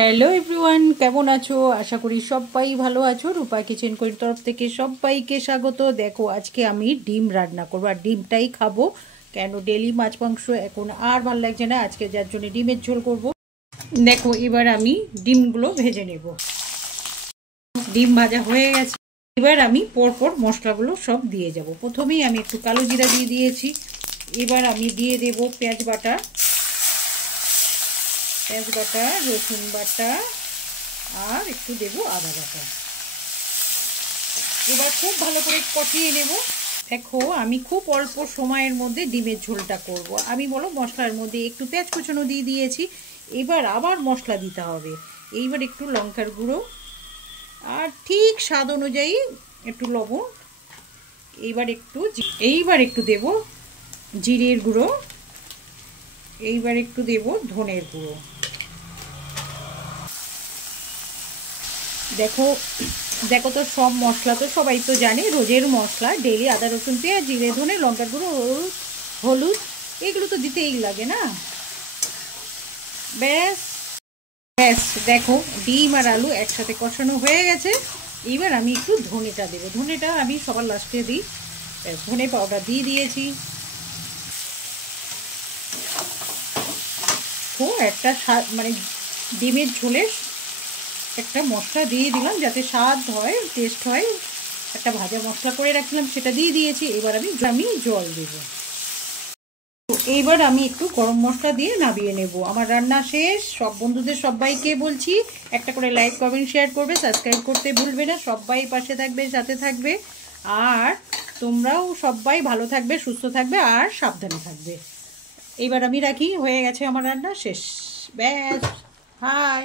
Hello everyone, কেমন আছো? আশা করি সবাই ভালো আছো। রূপা কিচেন কোয়ের তরফ থেকে সবাইকে স্বাগত। দেখো, আজকে আমি ডিম রান্না করবো আর ডিমটাই খাবো। কেন ডেলি মাছ মাংস এখন আর ভালো লাগছে না, আজকে যার জন্য ডিমের ঝোল করব। দেখো, এবার আমি ডিমগুলো ভেজে নেব। ডিম ভাজা হয়ে গেছে। এবার আমি পরপর মশলাগুলো সব দিয়ে যাব। প্রথমেই আমি একটু কালো জিরা দিয়ে দিয়েছি। এবার আমি দিয়ে দেব পেঁয়াজ বাটা, রসুন বাটা, আর একটু দেবো আদা বাটা। এবার খুব ভালো করে কষিয়ে নেব। দেখো, আমি খুব অল্প সময়ের মধ্যে ডিমের ঝোলটা করব। আমি বলো মশলার মধ্যে একটু পেঁয়াজ কুচনো দিয়ে দিয়েছি। এবার আবার মশলা দিতে হবে। এইবার একটু লঙ্কার গুঁড়ো, আর ঠিক স্বাদ অনুযায়ী একটু লবণ। এইবার একটু দেব জিরের গুঁড়ো। এইবার একটু দেব ধনের গুঁড়ো। দেখো দেখো তো, সব মশলা তো সবাই তো জানে, রোজের মশলা ডেলি আদা রসুন পেঁয়াজ জিরে ধনে লঙ্কার গুঁড়ো হলুদ এগুলো তো দিতেই লাগে না। ব্যাস ব্যাস দেখো, ডিম আর আলু একসাথে কষানো হয়ে গেছে। এবার আমি একটু ধনেটা দেবো। ধনেটা আমি সবার লাস্টে দিই। ধনে পাউডার দিয়ে দিয়েছি। তো একটা মানে ডিমের ঝোলের একটা মশলা দিয়ে দিলাম যাতে স্বাদ হয়, টেস্ট হয়। একটা ভাজা মশলা করে রাখছিলাম, সেটা দিয়ে দিয়েছি। এবার আমি জল দেব। এইবার আমি একটু গরম মশলা দিয়ে নামিয়ে নেব। আমার রান্না শেষ। সব বন্ধুদের সবাইকে বলছি একটা করে লাইক কমেন্ট শেয়ার করবে, সাবস্ক্রাইব করতে ভুলবে না। সবাই পাশে থাকবে, সাথে থাকবে। আর তোমরাও সবাই ভালো থাকবে, সুস্থ থাকবে, আর সাবধানে থাকবে। এইবার আমি রাখি, হয়ে গেছে আমার রান্না শেষ। ব্যাস, হাই।